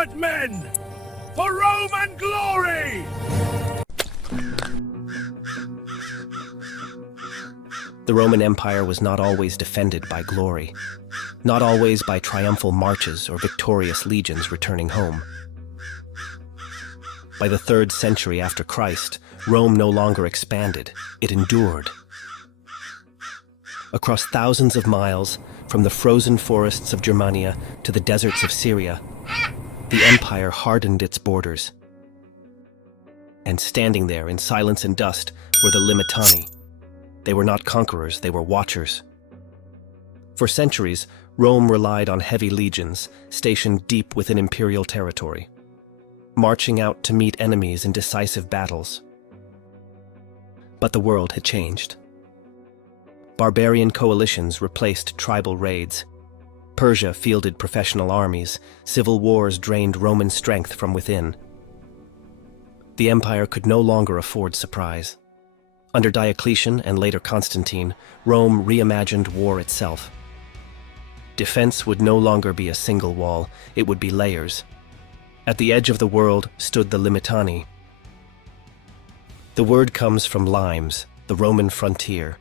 Forward, men! For Roman glory! The Roman Empire was not always defended by glory, not always by triumphal marches or victorious legions returning home. By the 3rd century after Christ, Rome no longer expanded, it endured. Across thousands of miles, from the frozen forests of Germania to the deserts of Syria, the empire hardened its borders. And standing there in silence and dust were the Limitani. They were not conquerors, they were watchers. For centuries, Rome relied on heavy legions stationed deep within imperial territory, marching out to meet enemies in decisive battles. But the world had changed. Barbarian coalitions replaced tribal raids. Persia fielded professional armies. Civil wars drained Roman strength from within. The empire could no longer afford surprise. Under Diocletian and later Constantine, Rome reimagined war itself. Defense would no longer be a single wall, it would be layers. At the edge of the world stood the Limitani. The word comes from Limes, the Roman frontier.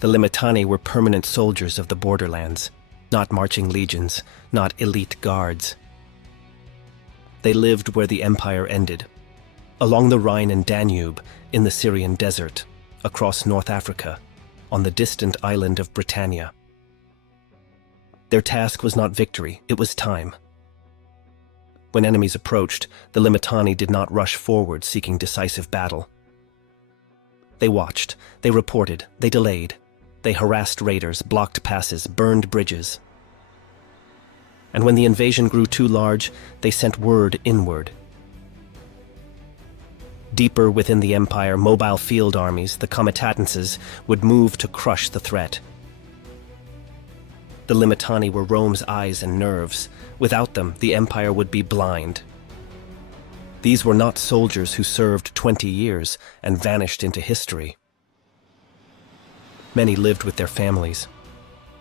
The Limitani were permanent soldiers of the borderlands, not marching legions, not elite guards. They lived where the empire ended, along the Rhine and Danube, in the Syrian desert, across North Africa, on the distant island of Britannia. Their task was not victory, it was time. When enemies approached, the Limitani did not rush forward seeking decisive battle. They watched, they reported, they delayed. They harassed raiders, blocked passes, burned bridges. And when the invasion grew too large, they sent word inward. Deeper within the empire, mobile field armies, the comitatenses, would move to crush the threat. The Limitani were Rome's eyes and nerves. Without them, the empire would be blind. These were not soldiers who served 20 years and vanished into history. Many lived with their families.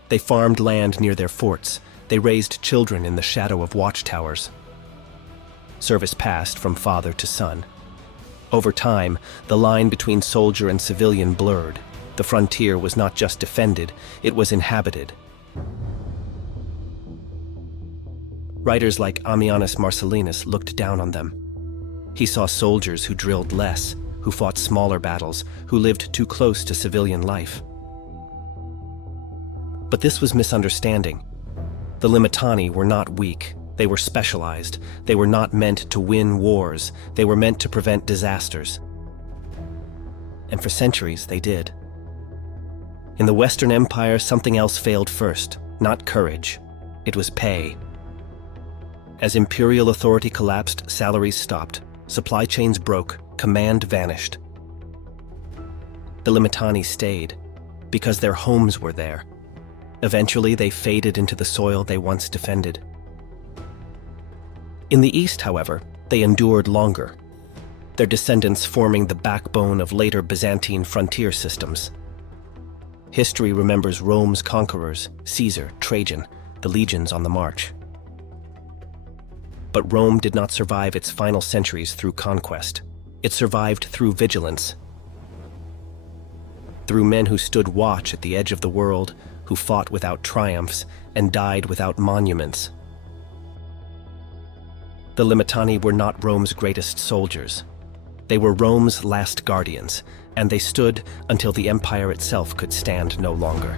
They farmed land near their forts. They raised children in the shadow of watchtowers. Service passed from father to son. Over time, the line between soldier and civilian blurred. The frontier was not just defended, it was inhabited. Writers like Ammianus Marcellinus looked down on them. He saw soldiers who drilled less, who fought smaller battles, who lived too close to civilian life. But this was misunderstanding. The Limitani were not weak. They were specialized. They were not meant to win wars. They were meant to prevent disasters. And for centuries, they did. In the Western Empire, something else failed first. Not courage. It was pay. As imperial authority collapsed, salaries stopped. Supply chains broke. Command vanished. The Limitani stayed because their homes were there. Eventually, they faded into the soil they once defended. In the East, however, they endured longer, their descendants forming the backbone of later Byzantine frontier systems. History remembers Rome's conquerors, Caesar, Trajan, the legions on the march. But Rome did not survive its final centuries through conquest. It survived through vigilance, through men who stood watch at the edge of the world, who fought without triumphs and died without monuments. The Limitani were not Rome's greatest soldiers. They were Rome's last guardians, and they stood until the empire itself could stand no longer.